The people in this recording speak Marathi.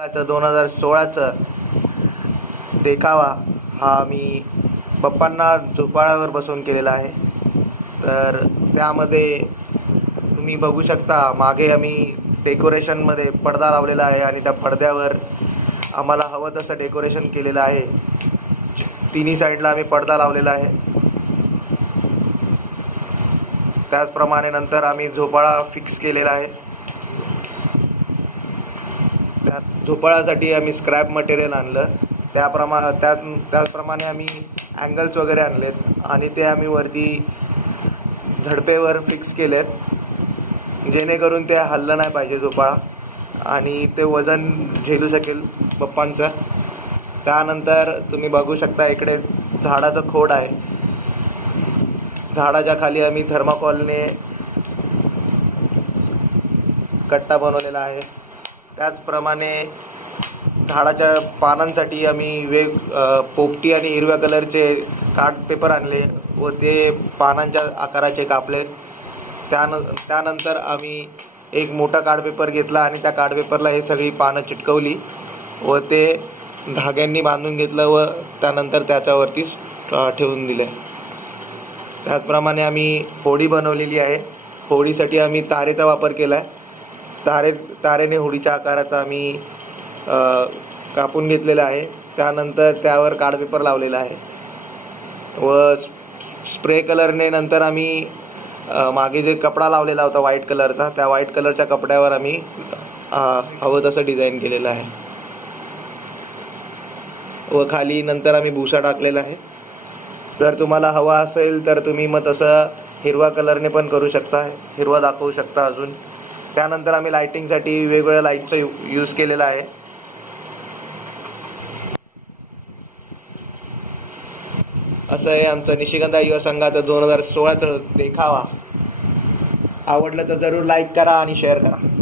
2016चा देखावा हा मी बाप्पांना झोपाळ्यावर बसवून केलेला आहे। तर त्यामध्ये तुम्ही बघू शकता मागे आम्ही डेकोरेशनमध्ये पडदा लावलेला आहे आणि त्या पडद्यावर आम्हाला हवं तसं डेकोरेशन केलेलं आहे। तिन्ही साईडला आम्ही पडदा लावलेला आहे। त्याचप्रमाणे नंतर आम्ही झोपाळा फिक्स केलेला आहे। त्या झोपाळ्यासाठी आम्ही स्क्रॅप मटेरियल आणलं, त्याचप्रमाणे आम्ही अँगल्स वगैरे आणलेत आणि ते आम्ही वरती झडपेवर फिक्स केलेत, जेणेकरून ते हललं नाही पाहिजे झोपाळा आणि ते वजन झेलू शकेल बाप्पांचं। त्यानंतर तुम्ही बघू शकता इकडे झाडाचं खोड आहे। झाडाच्या खाली आम्ही थर्माकोलने कट्टा बनवलेला आहे। त्याचप्रमाणे झाडाच्या पानांसाठी आम्ही पोपटी आणि हिरव्या कलरचे कार्ड पेपर आणले व ते पानांच्या आकाराचे कापले। त्यानंतर आम्ही एक मोठा कार्ड पेपर घेतला आणि त्या कार्ड पेपरला हे सगळी पानं चिटकवली व ते धाग्यांनी बांधून घेतलं व त्यानंतर त्याच्यावरती ठेवून दिले। त्याचप्रमाणे आम्ही होडी बनवलेली आहे। होडीसाठी आम्ही तारेचा वापर केला आहे। तारेने होडीच्या आकाराचा आम्ही कापून घेतलेला आहे। त्यानंतर त्यावर कार्ड पेपर लावलेला आहे व स्प्रे कलरने नंतर आम्ही मागे जे कपडा लावलेला होता व्हाईट कलरचा, त्या व्हाईट कलरच्या कपड्यावर आम्ही हवं तसं डिझाईन केलेलं आहे व खाली नंतर आम्ही भुसा टाकलेला आहे। जर तुम्हाला हवा असेल तर तुम्ही मग तसं हिरवा कलरने पण करू शकता, हिरवा दाखवू शकता अजून। त्यानंतर आम्ही लाइटिंगसाठी वेगवेगळ्या लाईटचा यूज केलेला आहे। असं आहे आमचं निशिगंधा युवा संघाचा 2016चा देखावा। आवडलं तर जरूर लाईक करा आणि शेअर करा।